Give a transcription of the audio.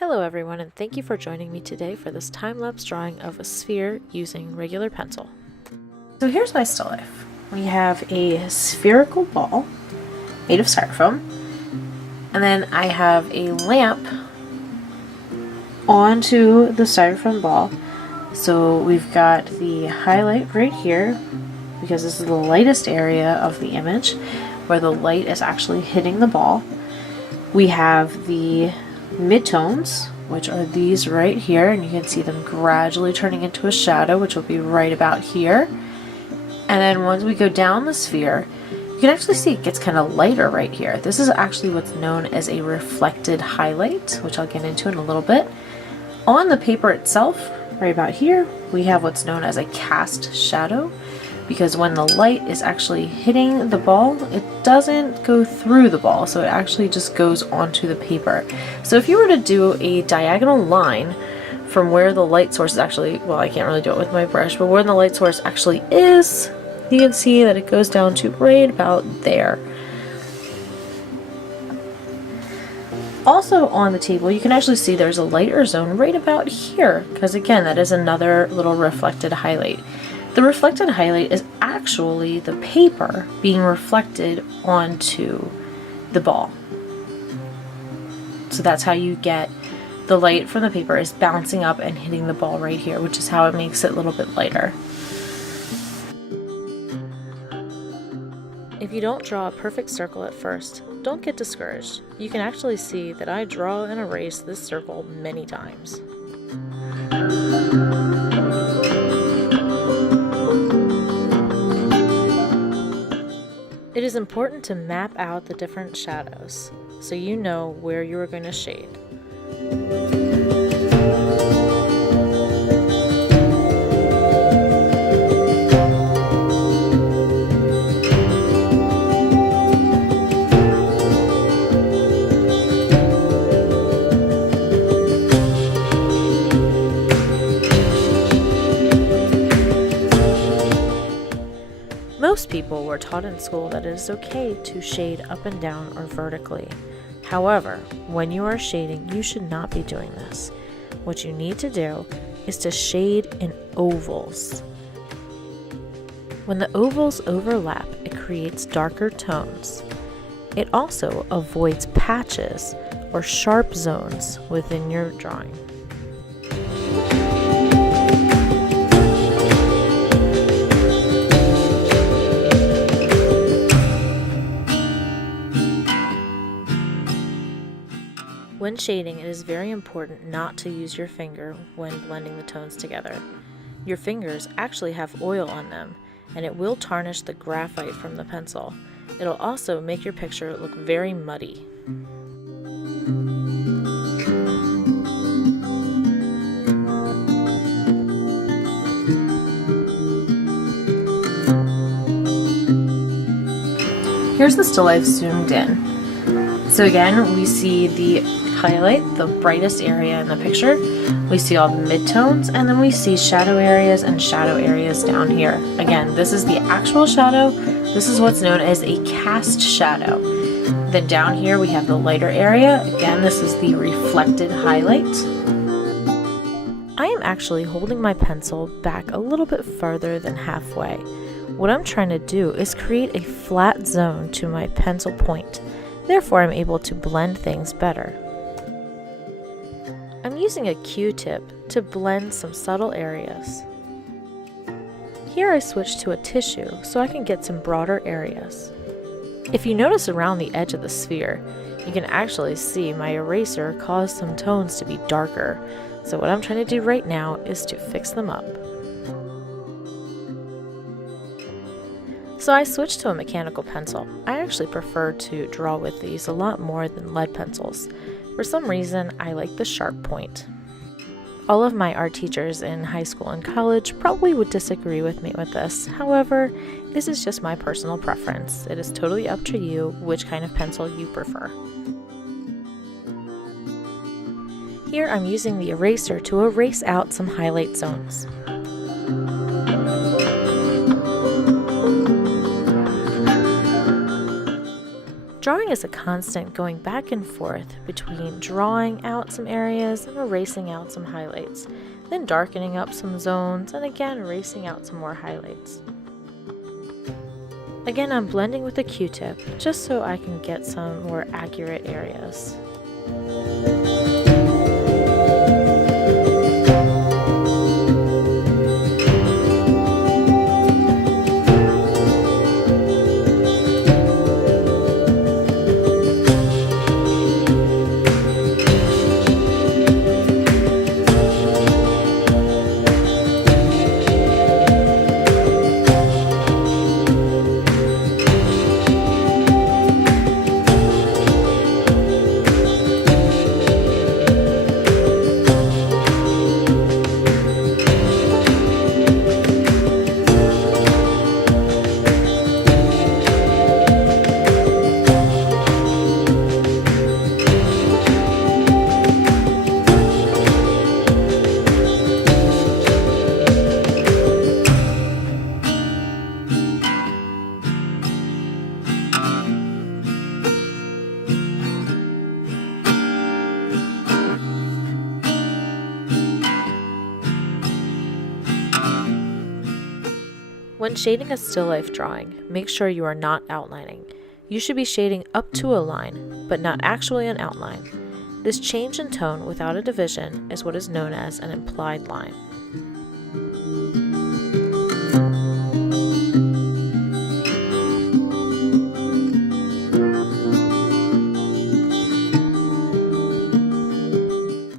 Hello everyone, and thank you for joining me today for this time-lapse drawing of a sphere using regular pencil. So here's my still life. We have a spherical ball made of styrofoam, and then I have a lamp onto the styrofoam ball. So we've got the highlight right here, because this is the lightest area of the image, where the light is actually hitting the ball. We have the midtones, which are these right here, and you can see them gradually turning into a shadow, which will be right about here. And then once we go down the sphere, you can actually see it gets kind of lighter right here. This is actually what's known as a reflected highlight, which I'll get into in a little bit. On the paper itself, right about here, we have what's known as a cast shadow, because when the light is actually hitting the ball, it doesn't go through the ball, so it actually just goes onto the paper. So if you were to do a diagonal line from where the light source is actually, well, I can't really do it with my brush, but where the light source actually is, you can see that it goes down to right about there. Also on the table, you can actually see there's a lighter zone right about here, because again, that is another little reflected highlight. The reflected highlight is actually the paper being reflected onto the ball. So that's how you get the light from the paper is bouncing up and hitting the ball right here, which is how it makes it a little bit lighter. If you don't draw a perfect circle at first, don't get discouraged. You can actually see that I draw and erase this circle many times. It is important to map out the different shadows so you know where you are going to shade. Most people were taught in school that it is okay to shade up and down or vertically. However, when you are shading, you should not be doing this. What you need to do is to shade in ovals. When the ovals overlap, it creates darker tones. It also avoids patches or sharp zones within your drawing. When shading, it is very important not to use your finger when blending the tones together. Your fingers actually have oil on them, and it will tarnish the graphite from the pencil. It'll also make your picture look very muddy. Here's the still life zoomed in. So again, we see the highlight, the brightest area in the picture. We see all the midtones, and then we see shadow areas and shadow areas down here. Again, this is the actual shadow. This is what's known as a cast shadow. Then down here we have the lighter area. Again, this is the reflected highlight. I am actually holding my pencil back a little bit further than halfway. What I'm trying to do is create a flat zone to my pencil point. Therefore, I'm able to blend things better. I'm using a Q-tip to blend some subtle areas. Here I switch to a tissue so I can get some broader areas. If you notice around the edge of the sphere, you can actually see my eraser caused some tones to be darker. So what I'm trying to do right now is to fix them up. So I switched to a mechanical pencil. I actually prefer to draw with these a lot more than lead pencils. For some reason, I like the sharp point. All of my art teachers in high school and college probably would disagree with me with this. However, this is just my personal preference. It is totally up to you which kind of pencil you prefer. Here I'm using the eraser to erase out some highlight zones. Drawing is a constant going back and forth between drawing out some areas and erasing out some highlights, then darkening up some zones, and again erasing out some more highlights. Again, I'm blending with a Q-tip just so I can get some more accurate areas. When shading a still life drawing, make sure you are not outlining. You should be shading up to a line, but not actually an outline. This change in tone without a division is what is known as an implied line.